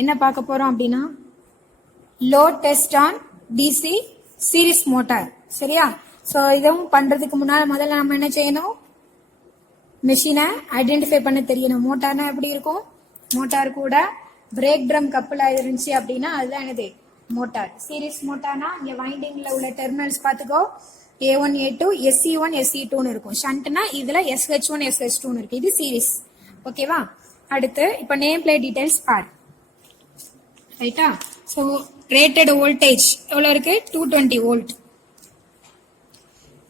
என்ன பார்க்க போறோம் அப்படின்னா load test on DC series motor. சரியா? ஸோ இதுவும் பண்றதுக்கு முன்னால முதல்ல நம்ம என்ன செய்யணும், மெஷினை ஐடென்டிஃபை பண்ண தெரியணும். மோட்டார்னா எப்படி இருக்கும், மோட்டார் கூட பிரேக் ட்ரம் கப்பல் இருந்துச்சு அப்படின்னா அதுதான் என்னது மோட்டார். சீரிஸ் மோட்டார்னா இங்க வைண்டிங்ல உள்ள டெர்மினல்ஸ் பார்த்துக்கோ, A1 A2 SE1 SE2 இருக்கும். ஷண்ட்னா இதுல SH1 SH2 இருக்கு. இது சீரிஸ். ஓகேவா? அடுத்து இப்ப நேம் பிளேட் டீடைல்ஸ் பார். ரைட்டா? சோ ரேட்டட் வோல்டேஜ் எவ்வளவு இருக்கு, 220 வோல்ட்.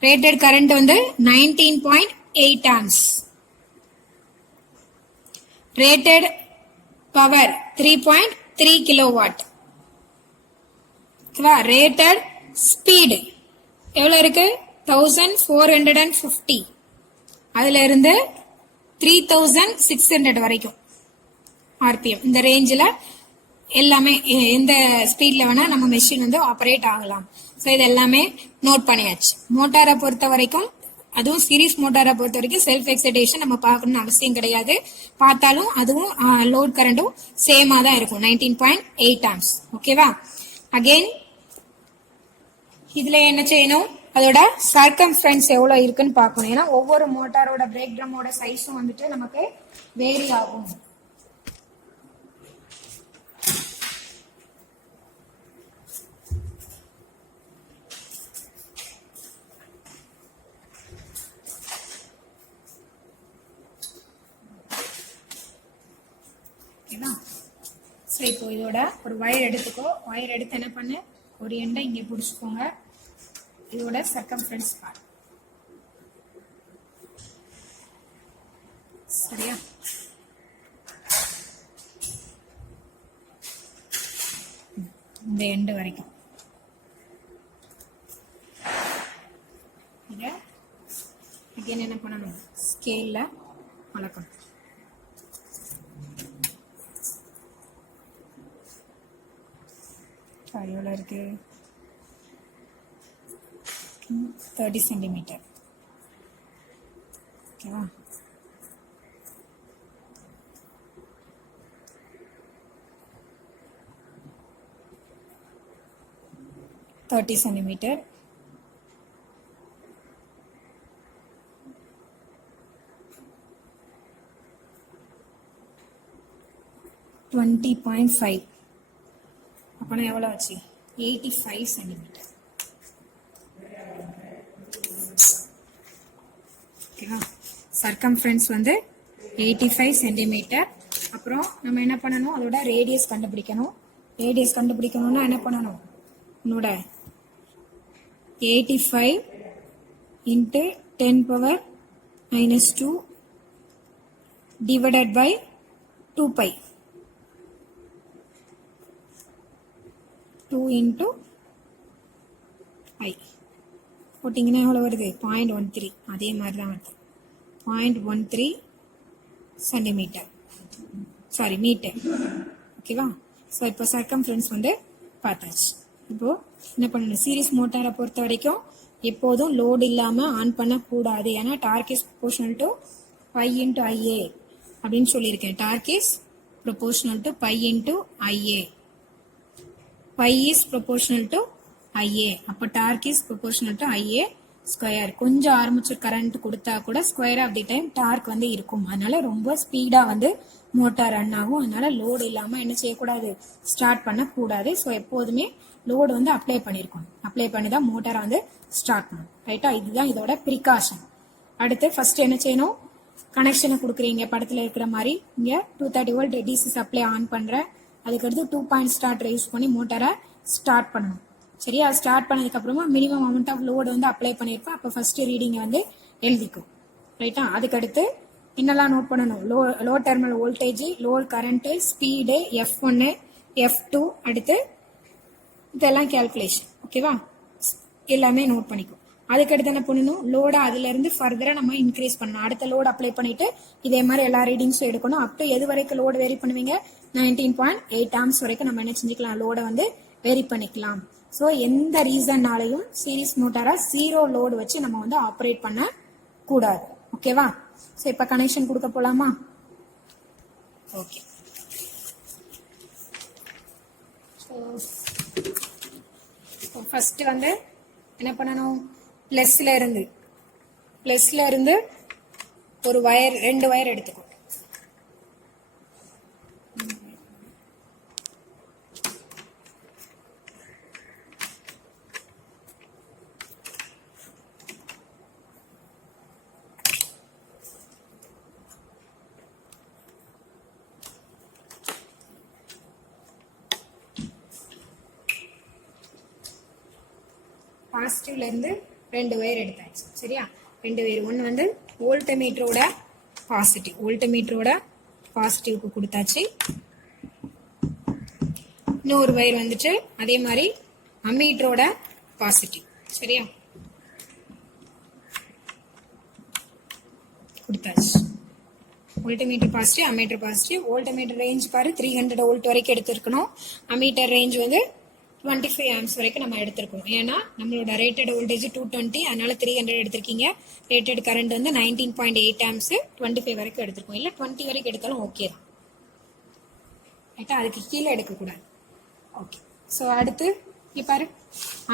ரேட்டட் கரண்ட் வந்து 19.8 amps. Rated power 3.3 kilowatt. Rated speed எவ்வளவு இருக்கு, 1450. அதுல இருந்து 3600 வரைக்கும் RPM. இந்த ரேஞ்சில் எல்லாமே எந்த ஸ்பீட்ல வேணா நம்ம மெஷின் வந்து ஆபரேட் ஆகலாம். ஸோ இது எல்லாமே நோட் பண்ணியாச்சு. மோட்டாரை பொறுத்த வரைக்கும், அதுவும் சீரிஸ் மோட்டாரை பொறுத்த வரைக்கும் செல்ஃப் எக்ஸைடேஷன் நம்ம பார்க்கணும்னு அவசியம் கிடையாது. பார்த்தாலும் அதுவும் லோட் கரண்டும் சேமா தான் இருக்கும், 19.8 ஆம்ஸ். ஓகேவா? அகைன் இதுல என்ன செய்யணும், அதோட சர்க்கம்ஃபரன்ஸ் எவ்வளவு இருக்குன்னு பார்க்கணும். ஏன்னா ஒவ்வொரு மோட்டாரோட பிரேக் ட்ரமோட சைஸும் வந்துட்டு நமக்கு வேரி ஆகும். ஸோ இப்போ இதோட ஒரு வயர் எடுத்துக்கோ. வயர் எடுத்து என்ன பண்ணு, ஒரு எண்டை இங்கே பிடிச்சிக்கோங்க. இதோட சர்க்கம்ஃபரன்ஸ் பார். சரியா? இந்த எண்டு வரைக்கும் இதை அகைன் என்ன பண்ணணும், ஸ்கேல்ல அளக்கணும். எவ்வளோ இருக்கு, 30 சென்டிமீட்டர். ஓகேவா? சென்டிமீட்டர். $20.5. அப்பனா எவ்வளவு ஆச்சு, 85 சென்டிமீட்டர். ஓகேவா? சர்க்கம்ஃபரன்ஸ் வந்து 85 சென்டிமீட்டர். அப்புறம் நம்ம என்ன பண்ணணும், அதோட ரேடியஸ் கண்டுபிடிக்கணும். ரேடியஸ் கண்டுபிடிக்கணும்னா என்ன பண்ணணும், உன்னோட 85 into 10⁻⁻2 divided by 2π. 2 into I போட்டிங்கன்னா எவ்வளோ வருது, 0.13. அதே மாதிரி தான் வருது, 0.13 சென்டிமீட்டர், சாரி மீட்டர். ஓகேவா? ஸோ இப்போ சர்க்கம்ஃபரன்ஸ் வந்து பார்த்தாச்சு. இப்போ என்ன பண்ணணும், சீரிஸ் மோட்டாரை பொறுத்த வரைக்கும் எப்போதும் லோடு இல்லாமல் ஆன் பண்ணக்கூடாது. ஏன்னா torque is proportional to pi into IA அப்படின்னு சொல்லியிருக்கேன். Torque is proportional to pi into IA. Pi is proportional to IA. அப்போ torque is proportional to IA square. கொஞ்சம் ஆர்மேச்சர் கரண்ட் கொடுத்தா கூட square of the time torque வந்து இருக்கும். அதனால ரொம்ப ஸ்பீடா வந்து மோட்டார் ரன் ஆகும். அதனால லோடு இல்லாம என்ன செய்யக்கூடாது, ஸ்டார்ட் பண்ணக்கூடாது. ஸோ எப்போதுமே லோடு வந்து அப்ளை பண்ணிருக்கணும். அப்ளை பண்ணி தான் மோட்டாரை வந்து ஸ்டார்ட் பண்ணணும். ரைட்டா? இதுதான் இதோட ப்ரிகாஷன். அடுத்து ஃபர்ஸ்ட் என்ன செய்யணும், கனெக்ஷனை கொடுக்குறீங்க படத்துல இருக்கிற மாதிரி. இங்க 230 வோல்ட் டிசி சப்ளை ஆன் பண்ற. அதுக்கடுத்து 2 பாயிண்ட் ஸ்டார்டரை யூஸ் பண்ணி மோட்டாரை ஸ்டார்ட் பண்ணணும். சரியா? ஸ்டார்ட் பண்ணதுக்கு அப்புறமா மினிமம் அமௌண்ட் ஆஃப் லோடு வந்து அப்ளை பண்ணிருப்பேன். அப்போ ஃபர்ஸ்ட் ரீடிங்கை வந்து எழுதிக்கும். ரைட்டா? அதுக்கடுத்து என்னெல்லாம் நோட் பண்ணணும், low terminal voltage, load current, speed, F1 F2. அடுத்து இதெல்லாம் கேல்குலேஷன். ஓகேவா? எல்லாமே நோட் பண்ணிக்கும். அதுக்கடுத்து என்ன பண்ணணும், லோட அதுல இருந்து ஃபர்தரா நம்ம இன்க்ரீஸ் பண்ணணும். அடுத்த லோடு அப்ளை பண்ணிட்டு இதே மாதிரி எல்லா ரீடிங்ஸும் எடுக்கணும். அப் டு எது வரைக்கும் லோடு வேரி பண்ணுவீங்க, 19.8 ஆம்ஸ் வரைக்கும் நம்ம என்ன செஞ்சுக்கலாம், லோட வந்து வேரி பண்ணிக்கலாம். ஸோ எந்த ரீசன்னாலையும் சீரிஸ் மோட்டாரா 0 லோடு வச்சு நம்ம வந்து ஆப்ரேட் பண்ண கூடாது. ஓகேவா? ஸோ இப்போ கனெக்ஷன் கொடுக்க போலாமா? ஓகே. ஃபர்ஸ்ட் வந்து என்ன பண்ணணும், பிளஸ்ல இருந்து ஒரு வயர் 2 வயர் எடுத்துக்கோ. பாசிட்டிவ்ல இருந்து 2 வயர் எடுத்தாச்சு. சரியா, 2 வயர். ஒன்று வந்து வோல்ட்மீட்டரோட பாசிட்டிவ்க்கு கொடுத்தாச்சு. இன்னொரு வயர் வந்துட்டு அதே மாதிரி அம்மீட்டரோட பாசிட்டிவ். சரியா, கொடுத்தாச்சு. Voltmeter positive, ammeter positive. Voltmeter range பாரு 300 வோல்ட் வரைக்கும் எடுத்திருக்கணும். அம்மீட்டர் ரேஞ்ச் வந்து 25 ஆம்ஸ் வரைக்கும் நம்ம எடுத்திருக்கோம். ஏன்னா நம்மளோட ரேட்டட் வோல்டேஜ் 220, அதனால 300 எடுத்திருக்கீங்க. ரேட்டட் கரண்ட் வந்து 19.8 ஆம்ஸ், 25 வரைக்கும் எடுத்திருக்கோம். இல்ல 20 வரைக்கும் எடுத்தாலும் ஓகே தான். ரைட்டா, அதுக்கு கீழே எடுக்கக்கூடாது. ஓகே. ஸோ அடுத்து இங்க பாரு,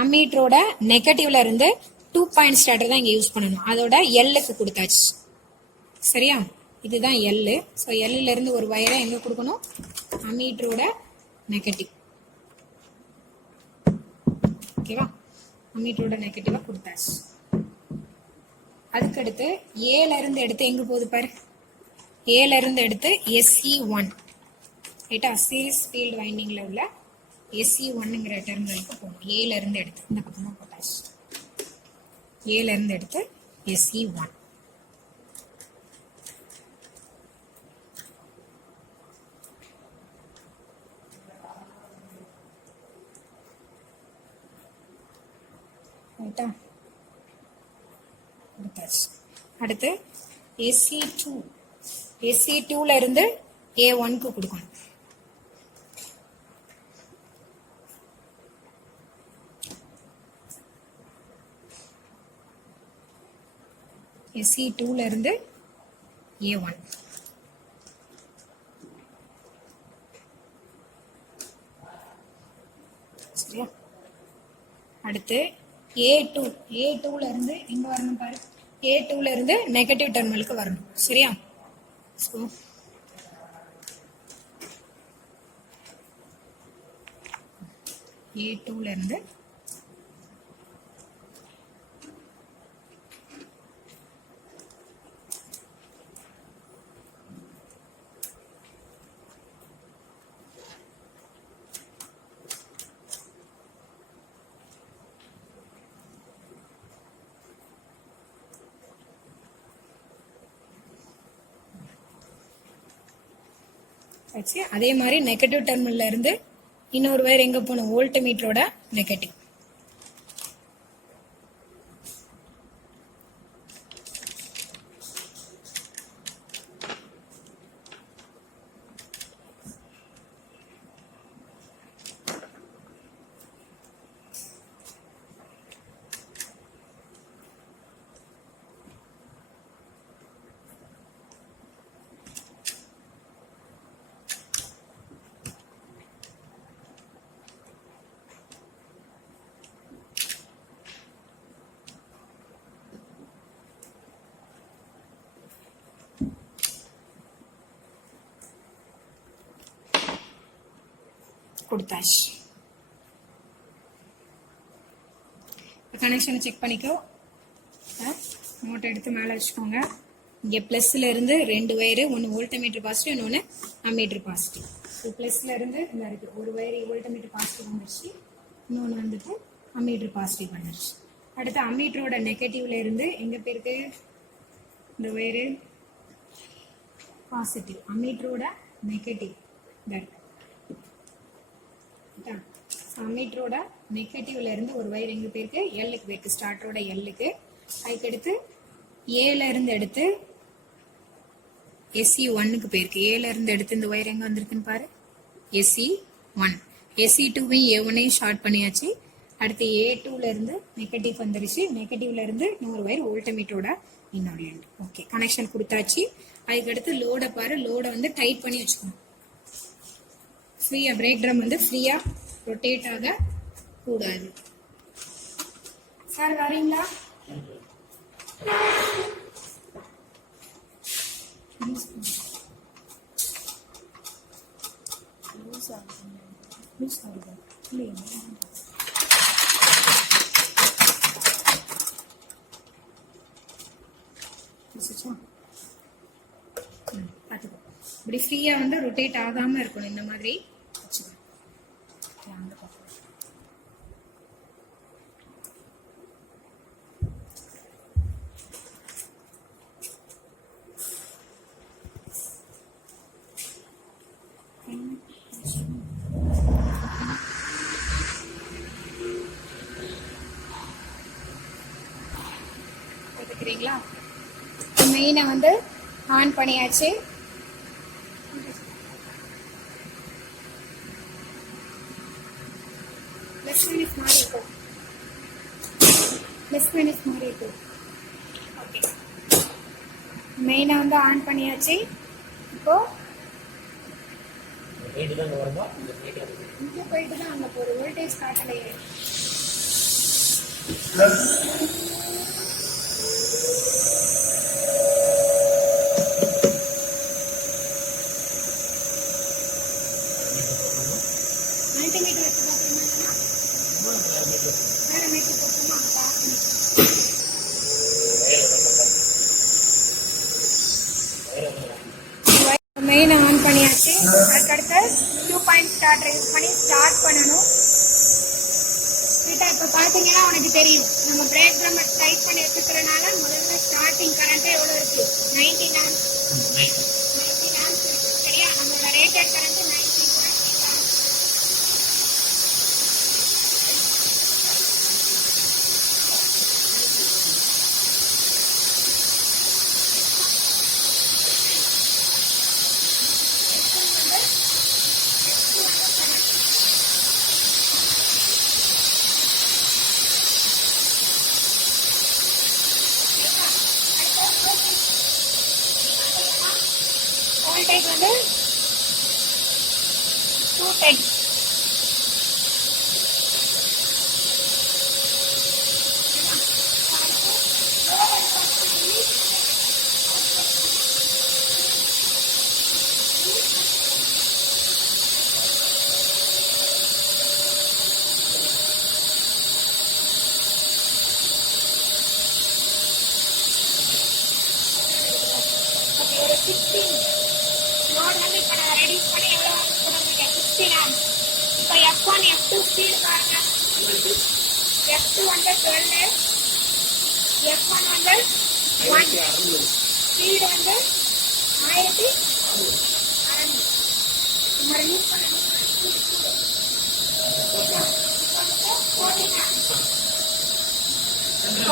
அம்மீட்டரோட நெகட்டிவ்ல இருந்து 2 பாயிண்ட் ஸ்டார்டர் தான் இங்க யூஸ் பண்ணணும். அதோட எல்லுக்கு கொடுத்தாச்சு. சரியா, இதுதான் எல்லு. ஸோ எல்லுல இருந்து ஒரு வயரை எங்க கொடுக்கணும், அம்மீட்டரோட நெகட்டிவ். ஓகேவா, அம்மீட்டரோட நெகட்டிவா கொடுத்தாச்சு. அதுக்கடுத்து ஏல இருந்து எடுத்து எங்க போகுது பாரு, ஏல இருந்து எடுத்து SE1. ரைட்டா, சீரிஸ் ஃபீல்டு வைண்டிங்ல உள்ள SE1ங்கிற டெர்மினலுக்கு போகணும். ஏல இருந்து எடுத்து இந்த பக்கமா போட்டாச்சு. ஏல இருந்து எடுத்து SE1. ரைட்டா, அடுத்து SE2ல இருந்து A1க்கு கொடுக்கணும். SE2ல இருந்து A1. சரியா, அடுத்து A2ல இருந்து எங்க வரணும் பாரு, A2ல இருந்து நெகட்டிவ் டெர்மினலுக்கு வரணும். சரியா, ஸோ A2ல இருந்து அதே மாதிரி நெகட்டிவ் டெர்மினல்ல இருந்து இன்னொரு வயர் எங்க போகணும், வோல்ட்மீட்டரோட நெகட்டிவ். கொடுத்தாச்சு. கனெக்ஷனை செக் பண்ணிக்கோ. நோட்டை எடுத்து மேலே வச்சுக்கோங்க. இங்கே பிளஸ்ல இருந்து 2 வயரு, ஒன்று வோல்ட்மீட்டர் பாசிட்டிவ், இன்னொன்று அம்மீட்டர் பாசிட்டிவ். பிளஸ்ல இருந்து இந்த இருக்கு ஒரு வயர் வோல்ட்மீட்டர் பாசிட்டிவ் வந்துருச்சு, இன்னொன்று வந்துட்டு அம்மீட்டர் பாசிட்டிவ் வந்துருச்சு. அடுத்து அம்மீட்டரோட நெகட்டிவ்ல இருந்து எங்க பேருக்கு இந்த வயரு பாசிட்டிவ், அம்மீட்டரோட நெகட்டிவ். அம்மீட்டரோட நெகட்டிவ்ல இருந்து ஒரு வயர் எங்க போயிருக்கு, எல்லுக்கு போயிருக்கு, ஸ்டார்டரோட எல்லுக்கு. அதுக்கடுத்து ஏல இருந்து எடுத்து SE1க்கு போயிருக்கு. ஏல இருந்து எடுத்து இந்த வயர் எங்க வந்திருக்குன்னு பாரு, SE1. SE2வையும் A1ஐயும் ஷார்ட் பண்ணியாச்சு. அடுத்து A2ல இருந்து நெகட்டிவ் வந்துருச்சு. நெகட்டிவ்ல இருந்து இன்னொரு வயர் வோல்ட்மீட்டரோட இன்னொரு எண்ட். ஓகே, கனெக்ஷன் கொடுத்தாச்சு. அதுக்கடுத்து லோடை பாரு, லோடை வந்து டைட் பண்ணி வச்சுக்கணும். ஃப்ரீயா பிரேக் ட்ரம் வந்து ஃப்ரீயா ரொட்டேட் ஆக கூடாது. சார் வரீங்களா? பார்த்துக்கோ. இப்படி ஃப்ரீயா வந்து ரொட்டேட் ஆகாம இருக்கணும். இந்த மாதிரி வச்சுக்கோ. எடுத்துக்கிறீங்களா? மெயினை வந்து ஆன் பண்ணியாச்சு. மெயினை வந்து ஆன் பண்ணியாச்சு. இப்போ இங்க போயிட்டு தான் அங்க போற வோல்டேஜ் காட்டலையே. மல்டிமீட்டர் வச்சு பார்த்தீங்கன்னா மீட்டர் போட்டோமா மெயின் ஆன் பண்ணியாச்சு. அதுக்கடுத்து 2 பாயிண்ட் ஸ்டார்ட் யூஸ் பண்ணி ஸ்டார்ட் பண்ணணும். இப்போ பார்த்தீங்கன்னா உனக்கு தெரியும், நம்ம பிரேக் ட்ரம் டைப் பண்ணி வச்சுக்கிறனால முதல்ல ஸ்டார்டிங் கரண்ட் எவ்வளோ இருக்கு? 19 ஆம்ப்ஸ். 19 ஆம்ப்ஸ் இருக்கு. சரியா? நம்மளோட ரேட்டட் கரண்ட் 19.6 ஆம்ப்ஸ். வோல்டேஜ் வந்து 210. ஒரு 16 லோட் வந்து இப்போ நான் ரெடியூஸ் பண்ணி எவ்வளோ கொடுத்துருக்கேன்? 16 ஆம்ப்ஸ். இப்போ F1 F2 ஸ்பீடு பாருங்க. F2 வந்து 12, F1 வந்து 1, ஸ்பீடு வந்து 1600. நம்ம ரெடியூஸ் பண்ணணும்.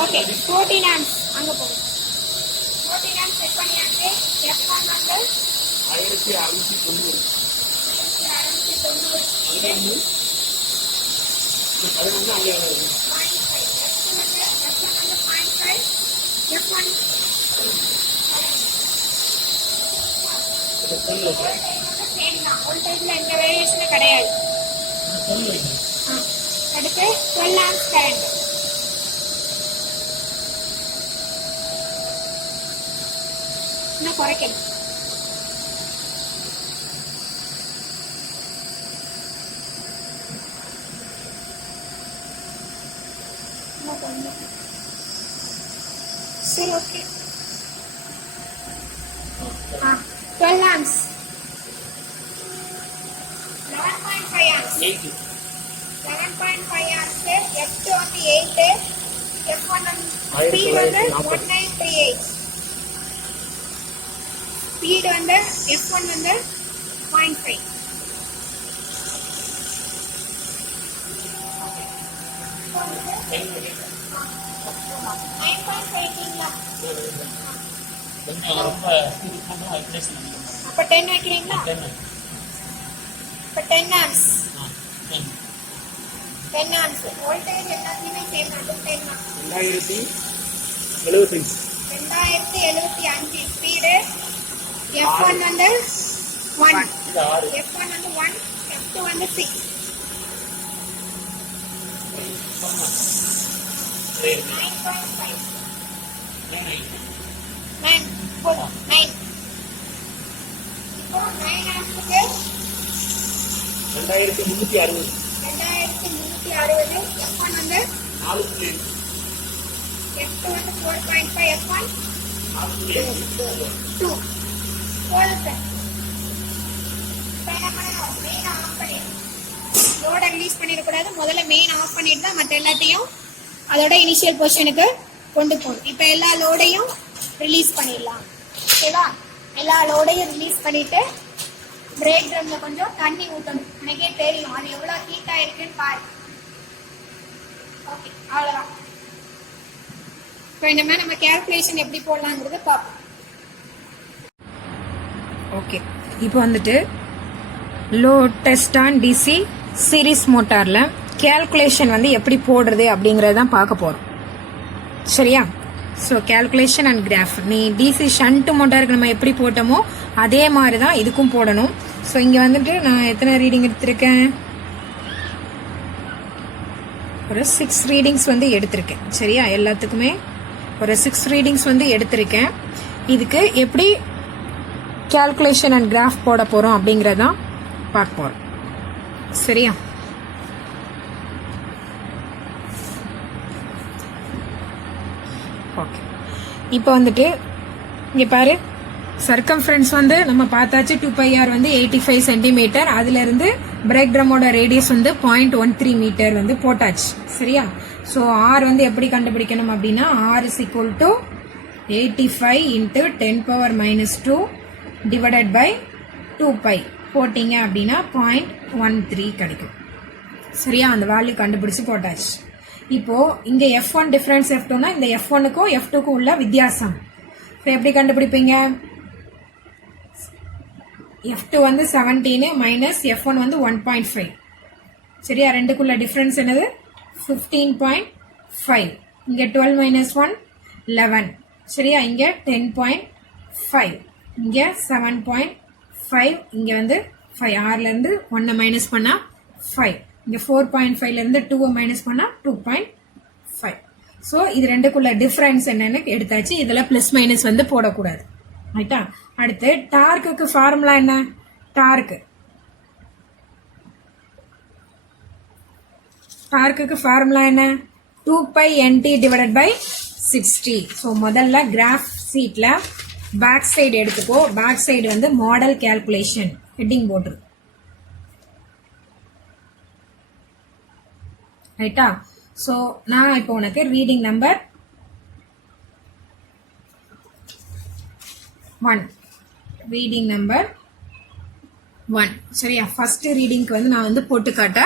ஓகே, 14 ஆம்ப்ஸ் அங்கே போகும். 14 ஆம்ப்ஸ் செட் பண்ணியாச்சு. F1 வந்து 1690. வோல்டேஜ்ல எந்த வேரியேஷனும் கிடையாது. அடுத்து 12 ஆம்ப்ஸ் கரண்ட். இன்னும் குறைக்கணும். சரி, okay. 12 amps, 11.5 amps, 11.5 amps. F2 வந்து 8, F1 ஸ்பீட் வந்து 1938. ஸ்பீட் வந்து F1 வந்து 0.5. அப்ப 10 வைக்கிறீங்களா? இப்ப 10 ஆம்ப்ஸ். 10 ஆம்ப்ஸ் வோல்டேஜ் எல்லாத்தையுமே சேம் தான். 2075 ஸ்பீடு. F1 வந்து 1, F1 வந்து 1, F2 வந்து 6. 9.5. 9. போதும் 9. இப்போ 9 ஆம்ஸ்க்கு 2360. 2360. F1 வந்து 4.8. F2 வந்து 4.5. F1 2. போதும் சார். இப்போ என்ன பண்ணணும்? மெயின் ஆஃப் பண்ணிடணும். லோட ரிலீஸ் பண்ணிடக்கூடாது. முதல்ல மெயின் ஆஃப் பண்ணிட்டு தான் மற்ற எல்லாத்தையும் அதோட இனிஷியல் பொசிஷனுக்கு கொண்டு போகணும். இப்போ எல்லா லோடையும் ரிலீஸ் பண்ணிடலாம். ஓகேவா? எல்லா லோடையும் ரிலீஸ் பண்ணிட்டு பிரேக் ட்ரம்ல கொஞ்சம் தண்ணி ஊற்றணும். எனக்கே தெரியும் அது எவ்வளோ ஹீட் ஆயிருக்குன்னு பாரு. ஓகே, அவ்வளோதான். இப்போ இனிமேல் நம்ம கேல்குலேஷன் எப்படி போடலாங்கிறது பார்ப்போம். ஓகே, இப்போ வந்துட்டு load test on DC series மோட்டாரில் கேல்குலேஷன் வந்து எப்படி போடுறது அப்படிங்கிறதான் பார்க்க போகிறோம். சரியா? ஸோ கேல்குலேஷன் அண்ட் கிராஃப் நீ டிசி ஷண்ட் மோட்டாருக்கு நம்ம எப்படி போட்டோமோ அதே மாதிரி தான் இதுக்கும் போடணும். ஸோ இங்கே வந்துட்டு நான் எத்தனை ரீடிங் எடுத்திருக்கேன்? ஒரு 6 ரீடிங்ஸ் வந்து எடுத்திருக்கேன். சரியா? எல்லாத்துக்குமே ஒரு 6 ரீடிங்ஸ் வந்து எடுத்திருக்கேன். இதுக்கு எப்படி கேல்குலேஷன் அண்ட் கிராஃப் போட போகிறோம் அப்படிங்கிறதான் பார்க்க போகிறோம். சரியா? ஓகே, இப்போ வந்துட்டு இங்கே பாரு, சர்க்கம்ஃபரன்ஸ் வந்து நம்ம பார்த்தாச்சு. 2πr வந்து 85 சென்டிமீட்டர். அதுலேருந்து பிரேக் ட்ரமோட ரேடியஸ் வந்து 0.13 மீட்டர் வந்து போட்டாச்சு. சரியா? ஸோ ஆர் வந்து எப்படி கண்டுபிடிக்கணும் அப்படின்னா R is equal to 85 into 10⁻⁻2 divided by 2π போட்டிங்க அப்படின்னா 0.13 கிடைக்கும். சரியா? அந்த வேல்யூ கண்டுபிடிச்சு போட்டாச்சு. இப்போ இங்க F1 டிஃபரன்ஸ் F2னா இந்த F1க்கும் F2க்கும் உள்ள வித்தியாசம். எப்படி கண்டுபிடிப்பீங்க? F2 வந்து 17 மைனஸ் F1 வந்து 1.5. சரியா? ரெண்டுக்குள்ள டிஃபரன்ஸ் என்னது? 15.5. இங்க 12 மைனஸ் 1 11. சரியா? இங்க 10.5. இங்க 7.5. இங்க வந்து 5. 6ல இருந்து 1 மைனஸ் பண்ணா 5. இங்க 4.5ல இருந்து 2 மைனஸ் பண்ணா 2.5. ஸோ இது ரெண்டுக்குள்ள டிஃபரன்ஸ் என்னன்னு எடுத்தாச்சு. இதுல பிளஸ் மைனஸ் வந்து போடக்கூடாது. ரைட்டா? அடுத்து டார்க்குக்கு ஃபார்முலா என்ன? டார்க்குக்கு ஃபார்முலா என்ன? 2π/nt divided by 60. ஸோ முதல்ல கிராஃப் சீட்ல பேக் சைடு எடுத்துக்கோ. பேக் சைடு வந்து மாடல் கேல்குலேஷன் ஹெட்டிங் போட்டுரு. ரைட்டா? ஸோ நான் இப்போ உனக்கு ரீடிங் நம்பர் 1 சரியா? ஃபர்ஸ்ட் ரீடிங்க்கு வந்து நான் வந்து போட்டு காட்ட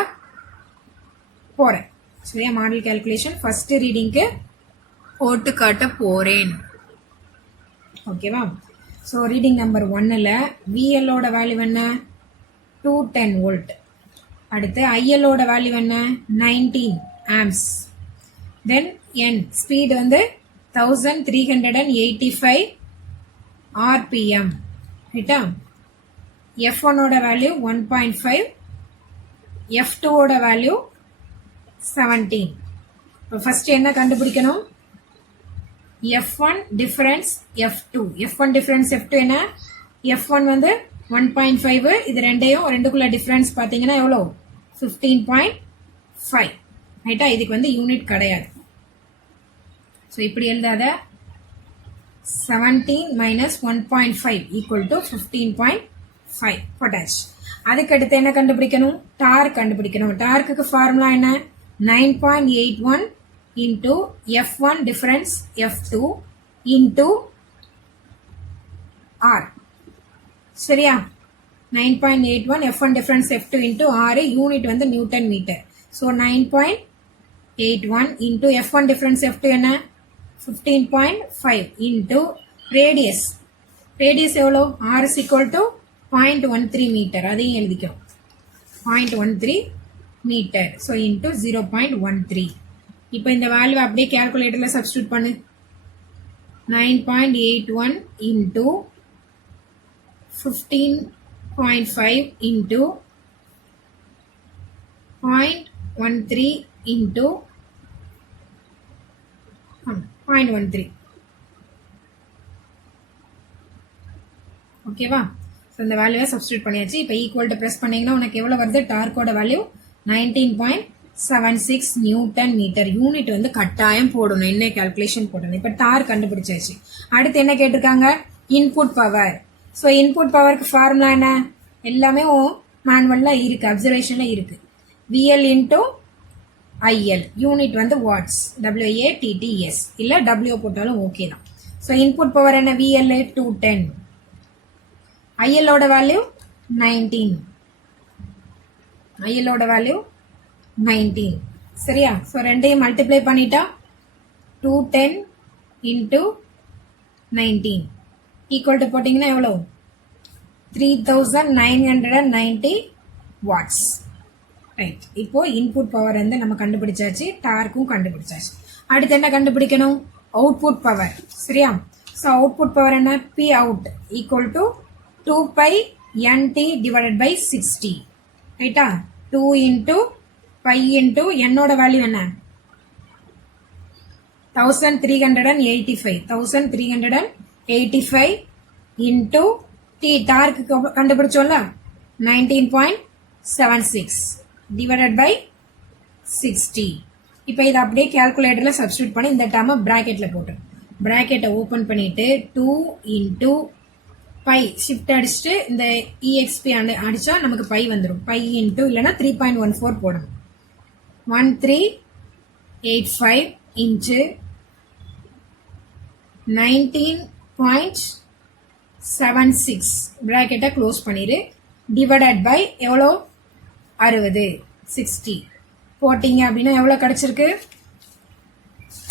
போறேன். சரியா? மாடல் கேல்குலேஷன் ஃபர்ஸ்ட் ரீடிங்க்கு போட்டு காட்ட போறேன். ஓகேவா? ஸோ ரீடிங் நம்பர் 1ல் விஎல்லோட வேல்யூ என்ன? 210 வோல்ட். அடுத்து ஐஎல்லோட வேல்யூ என்ன? 19 ஆம்ஸ். தென் என் ஸ்பீடு வந்து 1385 RPM. ரைட்டா? F1ஓட வேல்யூ 1.5, F2ஓட வேல்யூ 17. இப்போ ஃபர்ஸ்ட் என்ன கண்டுபிடிக்கணும்? F1 difference F2. F1 difference F2 என்ன? F1 வந்து 1.5. இது ரெண்டுக்குள்ள டிஃபரன்ஸ் பார்த்தீங்கன்னா எவ்வளோ? 15.5. ரைட்டா? இதுக்கு வந்து யூனிட் கிடையாது. ஸோ இப்படி எழுதாத. 17 மைனஸ் 1.5 ஈக்குவல் டு 15.5 பொட்டாஷ். அதுக்கு அடுத்து என்ன கண்டுபிடிக்கணும்? டார்க் கண்டுபிடிக்கணும். டார்க்குக்கு ஃபார்முலா என்ன? 9.81 into F1 difference F2 into R. சரியா? 9.81 F1 difference F2 into R. Unit வந்து newton metre. So 9.81 into F1 difference F2 என்ன? 15.5 இன்டூ ரேடியஸ். ரேடியஸ் எவ்வளோ? R is equal to 0.13 metre. அதையும் எழுதிக்கும். 0.13 மீட்டர். So into 0.13. இப்போ இந்த value அப்படியே கேல்குலேட்டரில் substitute பண்ணு. 9.81 இன்டூ 15.5 இன்டூ 0.13 இன்டூ 0.13. ஓகேவா? ஸோ இந்த வேல்யூவை சப்ஸ்டியூட் பண்ணியாச்சு. இப்போ ஈக்குவல் டு ப்ரெஸ் பண்ணீங்கன்னா உனக்கு எவ்வளோ வருது? டார்க்கோட வேல்யூ 19.76 நியூட்டன் மீட்டர். யூனிட் வந்து கட்டாயம் போடணும், என்ன கால்குலேஷன் போடணும். இப்போ டார்க் கண்டுபிடிச்சாச்சு. அடுத்து என்ன கேட்டிருக்காங்க? Input power. ஸோ இன்புட் பவருக்கு ஃபார்முலா என்ன? எல்லாமே மேனுவலில் இருக்கு, அப்சர்வேஷனில் இருக்கு. VL into IL. யூனிட் வந்து வாட்ஸ், WATTS. இல்லை W போட்டாலும் ஓகே தான். ஸோ இன்புட் பவர் என்ன? VL 210. IL ஓட வேல்யூ 19. IL ஓட வேல்யூ 19. சரியா? ஸோ ரெண்டையும் மல்டிப்ளை பண்ணிட்டா 210 இன்டூ 19 ஈக்குவல் டு போட்டிங்கன்னா எவ்வளோ? 3990 வாட்ஸ். ரைட். இப்போ இன்புட் பவர் வந்து நம்ம கண்டுபிடிச்சாச்சு, டார்க்கும் கண்டுபிடிச்சாச்சு. அடுத்து என்ன கண்டுபிடிக்கணும்? Output power. சரியா? ஸோ அவுட்புட் பவர் என்ன? P out equal to 2 pi NT divided by 60. ரைட்டா? 2 into pi into என்னோட வேல்யூ என்ன? 1385. 1385 into T டார்க்கு கண்டுபிடிச்சோம்ல 19.76 divided by 60. இப்போ இதை அப்படியே கால்குலேட்டர்ல சப்ஸ்டியூட் பண்ணி இந்த டேர்மை பிராக்கெட்ல போட்டு பிராக்கெட்டை ஓபன் பண்ணிட்டு 2 into பை ஷிஃப்ட் அடிச்சுட்டு இந்த EXP அடிச்சா நமக்கு பை வந்துடும். பை இன்டூ இல்லைன்னா 3.14 போடணும். 1385 இன்ச்சு 19.76 பிராக்கெட்டை க்ளோஸ் பண்ணிடு. டிவைடட் பை எவ்வளோ? 60. 60 போட்டிங்க அப்படின்னா எவ்வளோ கிடைச்சிருக்கு?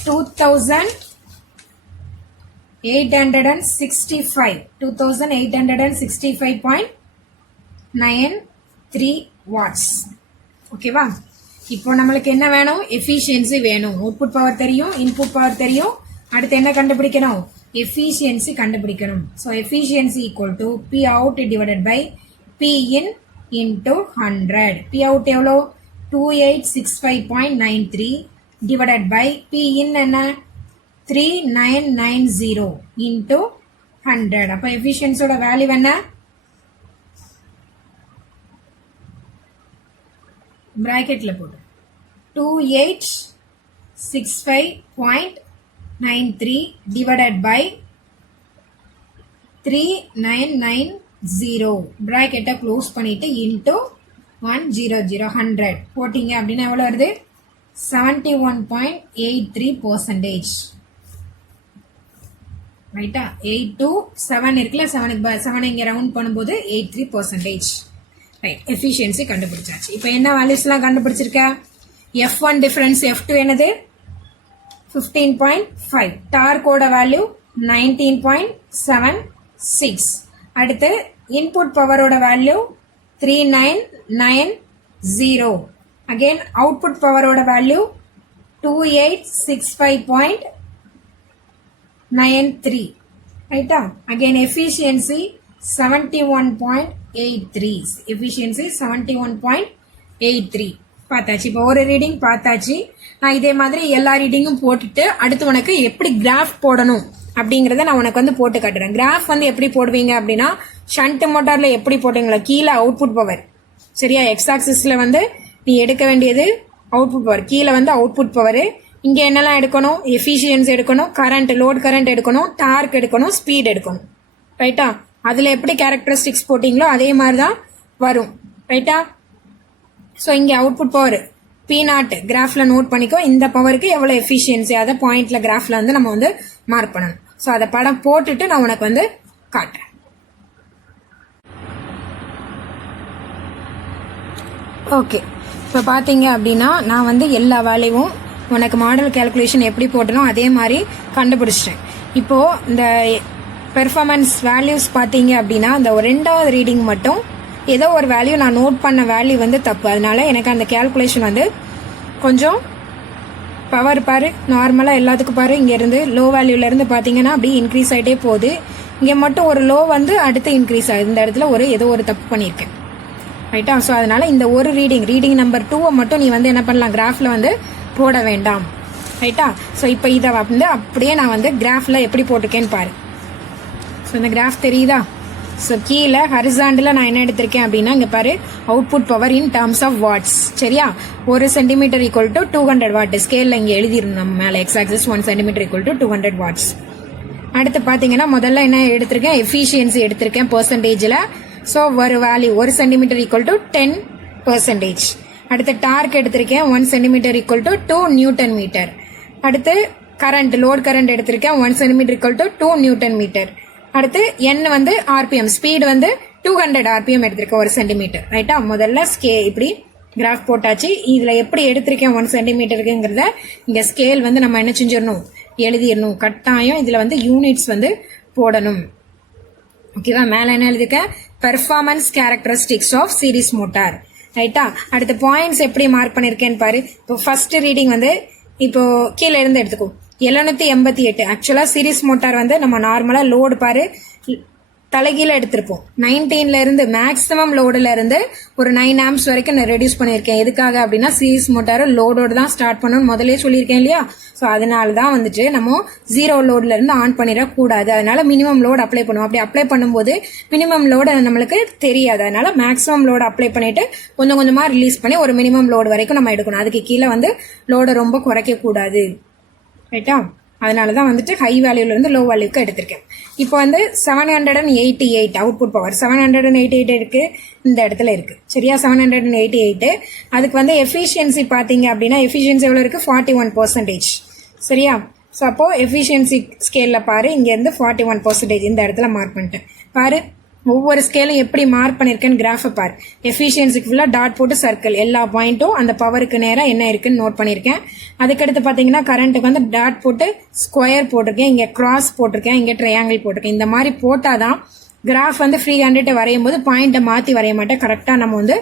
2865.93 வாட்ஸ். ஓகேவா? இப்போ நம்மளுக்கு என்ன வேணும்? எஃபிஷியன்சி வேணும். அவுட்புட் பவர் தெரியும், இன்புட் பவர் தெரியும். அடுத்து என்ன கண்டுபிடிக்கணும்? எஃபிஷியன்சி கண்டுபிடிக்கணும். So efficiency equal to P out divided by P in into 100. P out எவ்வளோ? 2865.93 டிவைடட் பை P in என்ன? 3990 into 100. அப்ப எஃபிஷியன்சியோட வேல்யூ என்ன? பிராக்கெட்ல போடு 2865.93 divided by 3990 பிராக்கெட்டை க்ளோஸ் பண்ணிட்டு into 100 போட்டிங்க அப்படின்னா எவ்வளவு வருது? 71.83%. ரைட்டா? 8 to 7 இருக்குல்ல, 7 இங்க ரவுண்ட் பண்ணும்போது 83%. ரைட். எஃபிஷியன்சி கண்டுபிடிச்சாச்சு. இப்போ என்ன வேல்யூஸ்லாம் கண்டுபிடிச்சிருக்க? F1 டிஃபரன்ஸ், F2 என்னது? 15.5. டார்க்கோட வேல்யூ 19.76. அடுத்து இன்புட் பவரோட வேல்யூ 3990. அகைன் அவுட்புட் பவரோட வேல்யூ 2865.93. ரைட்டா? Again efficiency 71.83. எஃபிஷியன்சி 71.83 பார்த்தாச்சு. இப்போ ஒரு ரீடிங் பார்த்தாச்சு. நான் இதே மாதிரி எல்லா ரீடிங்கும் போட்டுட்டு அடுத்து உனக்கு எப்படி கிராஃப் போடணும் அப்படிங்கறத நான் உனக்கு வந்து போட்டு காட்டுறேன். கிராஃப் வந்து எப்படி போடுவீங்க அப்படின்னா, ஷண்ட் மோட்டார்ல எப்படி போட்டீங்களா, கீழே அவுட்புட் பவர். சரியா? எக்ஸ் ஆக்சிஸ்ல வந்து நீ எடுக்க வேண்டியது அவுட்புட் பவர், கீழே வந்து அவுட்புட் பவர். இங்க என்னெல்லாம் எடுக்கணும்? எஃபிஷியன்சி எடுக்கணும், கரண்ட், லோட் கரண்ட் எடுக்கணும், டார்க் எடுக்கணும், ஸ்பீட் எடுக்கணும். ரைட்டா? அதுல எப்படி கேரக்டரிஸ்டிக்ஸ் போட்டீங்களோ அதே மாதிரி தான் வரும். ரைட்டா? ஸோ இங்க அவுட்புட் பவர் P0 கிராஃப்ல நோட் பண்ணிக்கோ. இந்த பவருக்கு எவ்வளவு எஃபிஷியன்சி அதை பாயிண்ட்ல கிராஃப்ல வந்து நம்ம வந்து மார்க் பண்ணணும். ஸோ அதை படம் போட்டுட்டு நான் உனக்கு வந்து காட்டுறேன். ஓகே, இப்போ பார்த்தீங்க அப்படின்னா நான் வந்து எல்லா வேலையும் உனக்கு மாடல் கேல்குலேஷன் எப்படி போட்டனோ அதே மாதிரி கண்டுபிடிச்சிட்டேன். இப்போ இந்த பெர்ஃபார்மன்ஸ் வேல்யூஸ் பார்த்தீங்க அப்படின்னா இந்த ரெண்டாவது ரீடிங் மட்டும் ஏதோ ஒரு வேல்யூ நான் நோட் பண்ண வேல்யூ வந்து தப்பு. அதனால எனக்கு அந்த கேல்குலேஷன் வந்து கொஞ்சம் பவர் பாரு, நார்மலாக எல்லாத்துக்கும் பாரு, இங்கேருந்து லோ வேல்யூலேருந்து பார்த்தீங்கன்னா அப்படியே இன்க்ரீஸ் ஆகிட்டே போகுது. இங்கே மட்டும் ஒரு லோ வந்து அடுத்து இன்க்ரீஸ் ஆகுது. இந்த இடத்துல ஏதோ ஒரு தப்பு பண்ணியிருக்கேன். ரைட்டா? ஸோ அதனால இந்த ஒரு ரீடிங் நம்பர் 2 மட்டும் நீ வந்து என்ன பண்ணலாம், கிராஃபில் வந்து போட வேண்டாம். ரைட்டா. ஸோ இப்போ இதை வந்து அப்படியே நான் வந்து கிராஃபில் எப்படி போட்டிருக்கேன்னு பாரு. ஸோ இந்த கிராஃப் தெரியுதா? ஸோ கீழே ஹரிசாண்டில் நான் என்ன எடுத்திருக்கேன் அப்படின்னா இங்கே பாரு, output power in terms of watts. சரியா? 1 சென்டிமீட்டர் ஈக்குவல் டு 200 வாட். ஸ்கேலில் இங்கே எழுதிருந்தோம் நம்ம மேலே, x axis 1 centimeter equal to 200 watts. அடுத்து பார்த்தீங்கன்னா முதல்ல என்ன எடுத்திருக்கேன், எஃபிஷியன்சி எடுத்திருக்கேன் பெர்சன்டேஜில். ஸோ ஒரு வேல்யூ 1 சென்டிமீட்டர் ஈக்குவல் டு 10%. அடுத்து டார்க் எடுத்திருக்கேன் 1 centimeter equal to 2 newton meter. அடுத்து கரண்ட், லோட் கரண்ட் எடுத்திருக்கேன் 1 centimeter equal to 2 newton meter. அடுத்து என் வந்து ஆர்பிஎம், ஸ்பீடு வந்து 200 ஆர்பிஎம் எடுத்திருக்கேன் 1 சென்டிமீட்டர். ரைட்டா? முதல்ல இப்படி கிராஃப் போட்டாச்சு. இதில் எப்படி எடுத்திருக்கேன் 1 சென்டிமீட்டருக்குங்கிறத இங்கே ஸ்கேல் வந்து நம்ம என்ன செஞ்சிடணும், எழுதிடணும் கட்டாயம். இதில் வந்து யூனிட்ஸ் வந்து போடணும். ஓகேவா? மேலே என்ன எழுதிருக்கேன், performance characteristics of series motor. ரைட்டா? அடுத்த பாயிண்ட்ஸ் எப்படி மார்க் பண்ணிருக்கேன்னு பாரு. இப்போ ஃபர்ஸ்ட் ரீடிங் வந்து இப்போ கீழே இருந்து எடுத்துக்கோ, 788. ஆக்சுவலா சீரிஸ் மோட்டார் வந்து நம்ம நார்மலா லோடு பாரு தலைகீழ எடுத்திருப்போம். 19ல இருந்து மேக்ஸிமம் லோடுல இருந்து ஒரு 9 ஆம்ஸ் வரைக்கும் நான் ரெடியூஸ் பண்ணியிருக்கேன். எதுக்காக அப்படின்னா சீரிஸ் மோட்டார் லோடோடு தான் ஸ்டார்ட் பண்ணணும் முதலே சொல்லியிருக்கேன் இல்லையா? ஸோ அதனால தான் வந்துட்டு நம்ம 0 லோட்ல இருந்து ஆன் பண்ணிடக்கூடாது. அதனால மினிமம் லோடு அப்ளை பண்ணுவோம். அப்படி அப்ளை பண்ணும்போது மினிமம் லோடு நம்மளுக்கு தெரியாது. அதனால மேக்ஸிமம் லோடு அப்ளை பண்ணிட்டு கொஞ்சம் கொஞ்சமா ரிலீஸ் பண்ணி ஒரு மினிமம் லோடு வரைக்கும் நம்ம எடுக்கணும். அதுக்கு கீழே வந்து லோடை ரொம்ப குறைக்க கூடாது. ரைட்டா? அதனால தான் வந்துட்டு ஹை வேல்யூல இருந்து லோ வேல்யூக்கு எடுத்திருக்கேன். இப்போ வந்து 788 அவுட்புட் பவர் 788 இருக்கு, இந்த இடத்துல இருக்கு. சரியா? 788. அதுக்கு வந்து எஃபிஷியன்சி பாத்தீங்க அப்படின்னா எஃபிஷியன்சி எவ்வளவு இருக்கு, 41%. சரியா? ஸோ அப்போ எஃபிஷியன்சி ஸ்கேல்ல பாரு, இங்க இருந்து 41% இந்த இடத்துல மார்க் பண்ணிட்டேன். பாரு ஒவ்வொரு ஸ்கேலும் எப்படி மார்க் பண்ணிருக்கேன்னு கிராஃபை பாரு. எஃபிஷியன்சிக்கு ஃபுல்லா டாட் போட்டு சர்க்கிள், எல்லா பாயிண்ட்டும் அந்த பவருக்கு நேரம் என்ன இருக்குன்னு நோட் பண்ணிருக்கேன். அதுக்கடுத்து பாத்தீங்கன்னா கரண்ட்டுக்கு வந்து டாட் போட்டு ஸ்கொயர் போட்டிருக்கேன், இங்க கிராஸ் போட்டிருக்கேன், இங்க ட்ரையாங்கிள் போட்டிருக்கேன். இந்த மாதிரி போட்டாதான் கிராஃப் வந்து ஃப்ரீ ஹேண்டட் வரையும் போது பாயிண்ட்டை மாத்தி வரைய மாட்டேன், கரெக்டா நம்ம வந்து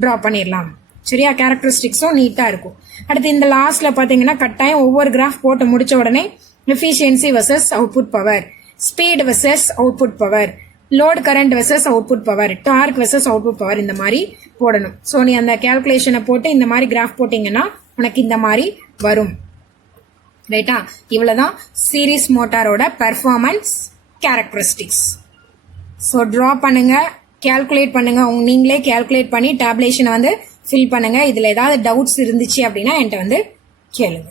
டிரா பண்ணிடலாம். சரியா? கேரக்டரிஸ்டிக்ஸும் நீட்டா இருக்கும். அடுத்து இந்த லாஸ்ட்ல பாத்தீங்கன்னா கட்டாயம் ஒவ்வொரு கிராஃப் போட்டு முடிச்ச உடனே efficiency versus output power, speed versus output power, load current versus output power, torque versus output power, இந்த மாதிரி போடணும். ஸோ நீ அந்த கேல்குலேஷனை போட்டு இந்த மாதிரி கிராஃப் போட்டீங்கன்னா உனக்கு இந்த மாதிரி வரும். ரைட்டா? இவ்வளவுதான் சீரிஸ் மோட்டாரோட பெர்ஃபார்மன்ஸ் கேரக்டரிஸ்டிக்ஸ். ஸோ ட்ரா பண்ணுங்க, கேல்குலேட் பண்ணுங்க, நீங்களே கேல்குலேட் பண்ணி டேப்லேஷனை வந்து ஃபில் பண்ணுங்க. இதுல ஏதாவது டவுட்ஸ் இருந்துச்சு அப்படின்னா என்கிட்ட வந்து கேளுங்க.